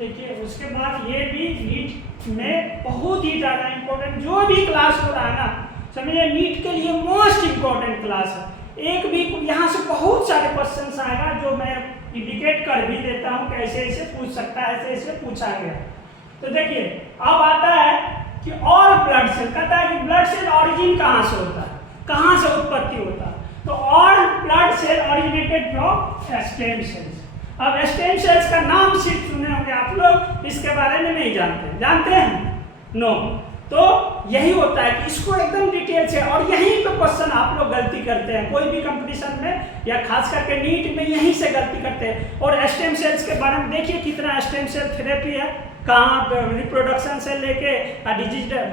देखिए उसके बाद ये भी नीट में बहुत ही ज़्यादा इम्पोर्टेंट जो भी क्लास हो रहा है ना, समझिए नीट के लिए मोस्ट इम्पोर्टेंट क्लास है। एक भी यहाँ से बहुत सारे क्वेश्चंस आएगा जो मैं इंडिकेट कर भी देता हूँ कि ऐसे ऐसे पूछ सकता है, ऐसे ऐसे पूछा गया। तो देखिए अब आता है कि और ब्लड सेल, कहता है कि ब्लड सेल ऑरिजिन कहाँ से होता है, कहाँ से उत्पत्ति होता है। तो all blood cell originated from stem cells. अब स्टेम सेल्स का नाम सिर्फ सुने होंगे आप लोग, इसके बारे में नहीं जानते, जानते हैं? नो। तो यही होता है कि इसको एकदम डिटेल से, और यहीं पे क्वेश्चन आप लोग गलती करते हैं कोई भी कंपटीशन में या खास करके नीट में, यहीं से गलती करते हैं। और स्टेम सेल्स के बारे में देखिए कितना स्टेम सेल थेरेपी है, कहाँ रिप्रोडक्शन से लेके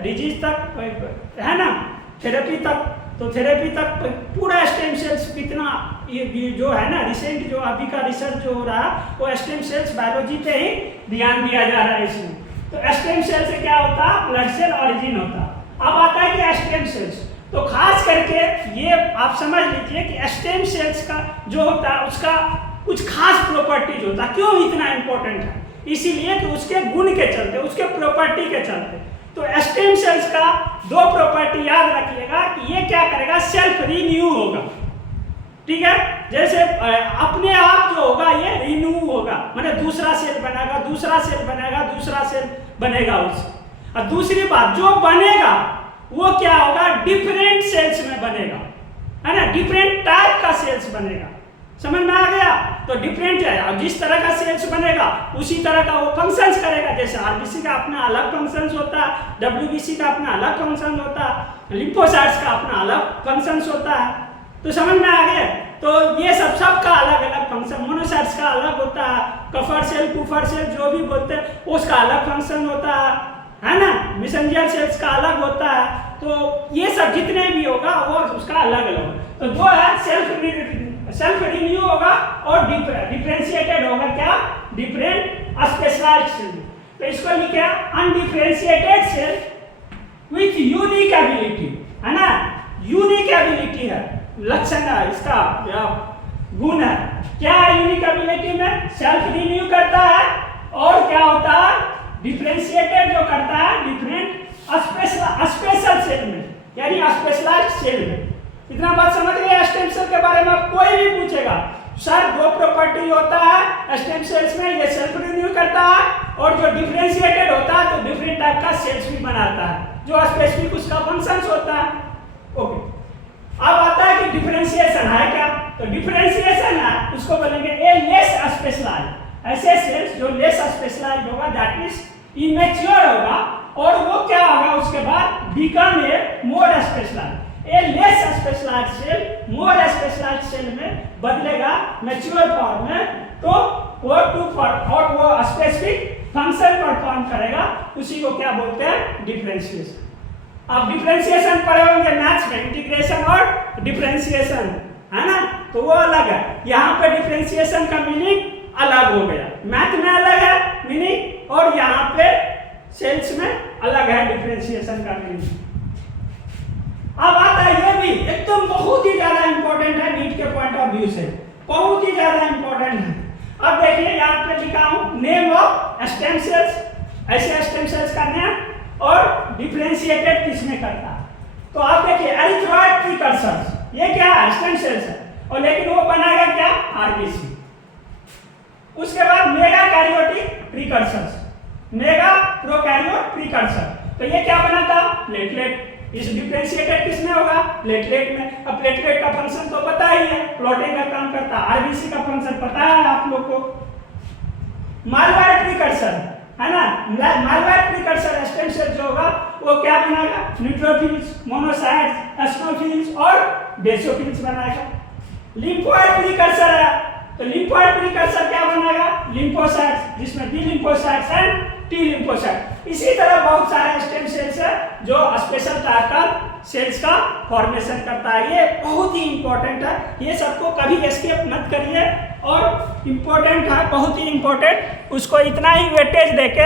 डिजीज तक है ना, थेरेपी तक। तो थेरेपी तक पूरा स्टेम सेल्स कितना ये जो है ना, रिसेंट जो अभी का रिसर्च जो हो रहा है वो स्टेम सेल्स बायोलॉजी पे ही ध्यान दिया जा रहा है इसमें। तो स्टेम सेल से क्या होता है, ब्लड सेल ऑरिजिन होता है। अब आता है कि स्टेम सेल्स, तो खास करके ये आप समझ लीजिए कि स्टेम सेल्स का जो होता है उसका कुछ खास प्रॉपर्टीज होता है। क्यों इतना इंपॉर्टेंट है, इसीलिए कि उसके गुण के चलते, उसके प्रॉपर्टी के चलते। तो स्टेम सेल्स का दो प्रॉपर्टी याद रखिएगा कि ये क्या करेगा, सेल्फ रिन्यू होगा, ठीक है। जैसे अपने आप जो होगा ये रिन्यू होगा, मतलब दूसरा सेल बनेगा, दूसरा सेल बनेगा, दूसरा सेल बनेगा उससे। और दूसरी बात, जो बनेगा वो क्या होगा, डिफरेंट सेल्स में बनेगा, है ना, डिफरेंट टाइप का सेल्स बनेगा। समझ में आ गया? तो डिफरेंट है, अब जिस तरह का सेल्स बनेगा उसी तरह का वो फंक्शंस करेगा। जैसे आरबीसी का अपना अलग फंक्शंस होता है, डब्ल्यूबीसी का अपना अलग फंक्शन होता है, लिम्फोसाइट्स का अपना अलग फंक्शंस होता है। तो समझ में आ गया? तो ये सब का अलग अलग फंक्शन, मोनोसाइट्स का अलग होता है, कफर सेल, कुफर सेल जो भी बोलते हैं उसका अलग फंक्शन होता है ना, मैसेंजर सेल्स का अलग होता है। तो ये सब जितने भी होगा वो उसका अलग अलग। तो दो है, सेल्फ रिन्यू होगा और डिफरेंशिएटेड होगा, क्या, डिफरेंट स्पेशलाइज्ड सेल। तो इसको लिखे undifferentiated cell with unique ability, है ना, यूनिक एबिलिटी है, लक्षण है इसका, गुण है। क्या है यूनिक एबिलिटी में, सेल्फ रिन्यू करता है और क्या होता है, डिफरेंशिएटेड जो करता है डिफरेंट स्पेशल सेल में, यानी स्पेशलाइज्ड सेल में। इतना बात समझ गए? स्टेम सेल के बारे में आप कोई भी पूछेगा, सर दो प्रॉपर्टी होता है स्टेम सेल्स में, ये सेल्फ रिन्यू करता है और जो डिफरेंशिएटेड होता है तो डिफरेंट टाइप का सेल्स भी बनाता है, जो स्पेसिफिक उसका फंक्शंस होता है। ओके, अब आता है कि डिफरेंशिएशन है क्या, तो डिफरेंशिएशन है उसको बोलेंगे ए लेस स्पेशलाइज्ड। ऐसे सेल्स जो लेस स्पेशलाइज्ड होगा, दैट मींस इमैच्योर होगा, और वो क्या होगा उसके बाद become a more specialised. A less specialised cell more specialised cell में बदलेगा मैच्योर फॉर्म में, तो वो और वो स्पेसिफिक फंक्शन परफॉर्म करेगा, उसी को क्या बोलते हैं, डिफरेंशिएशन। आप डिफरेंशिएशन पढ़े होंगे मैथ्स में, इंटीग्रेशन और डिफरेंशिएशन, है ना, तो वो अलग है। यहाँ पे डिफरेंशिएशन का मीनिंग अलग हो गया, मैथ में अलग है मीनिंग और यहाँ पे सेल्स में अलग है डिफरेंशिएशन का मीनिंग। अब आता है ये भी एकदम बहुत ही ज्यादा इंपॉर्टेंट है नीट के पॉइंट ऑफ व्यू से, बहुत ही ज्यादा इंपॉर्टेंट है। अब देखिए यहाँ पे लिखा हूँ नेम ऑफ स्टेम सेल्स, ऐसे स्टेम सेल्स का नेम और डिफरेंशिएटेड किसमें करता है। तो आप देखिए एरिथ्रॉइड प्रीकर्सर्स, ये क्या है, स्टेम सेल्स है, और लेकिन वो बनाएगा क्या, आरबीसी। उसके बाद mega karyotic precursors, mega prokaryote precursor, तो ये क्या बनाता, प्लेटलेट। इस डिफरेंशिएटेड किसमें होगा, प्लेटलेट में। अब प्लेटलेट का फंक्शन तो पता ही है, क्लॉटिंग का काम करता है। आरबीसी का फंक्शन पता है आप लोग को। मालवायर प्रीकर्सर, है ना, मालवायर प्रीकर्सर स्टेम सेल जो होगा वो क्या बनाएगा, न्यूट्रोफिल्स, मोनोसाइट्स, एस्ट्रोफिल्स और बेसोफिल्स बनाएगा। लिम्फोइड प्रीकर्सर है, तो लिम्फोइड प्रीकर्सर क्या बनाएगा, लिम्फोसाइट्स, जिसमें B lymphocytes and T lymphocyte. इसी तरह बहुत सारे स्टेम सेल्स है जो स्पेशल टाइप का सेल्स का फॉर्मेशन करता है। ये बहुत ही इंपॉर्टेंट है, ये सबको कभी एस्केप मत करिए, और इम्पोर्टेंट है, बहुत ही इम्पोर्टेंट, उसको इतना ही वेटेज देके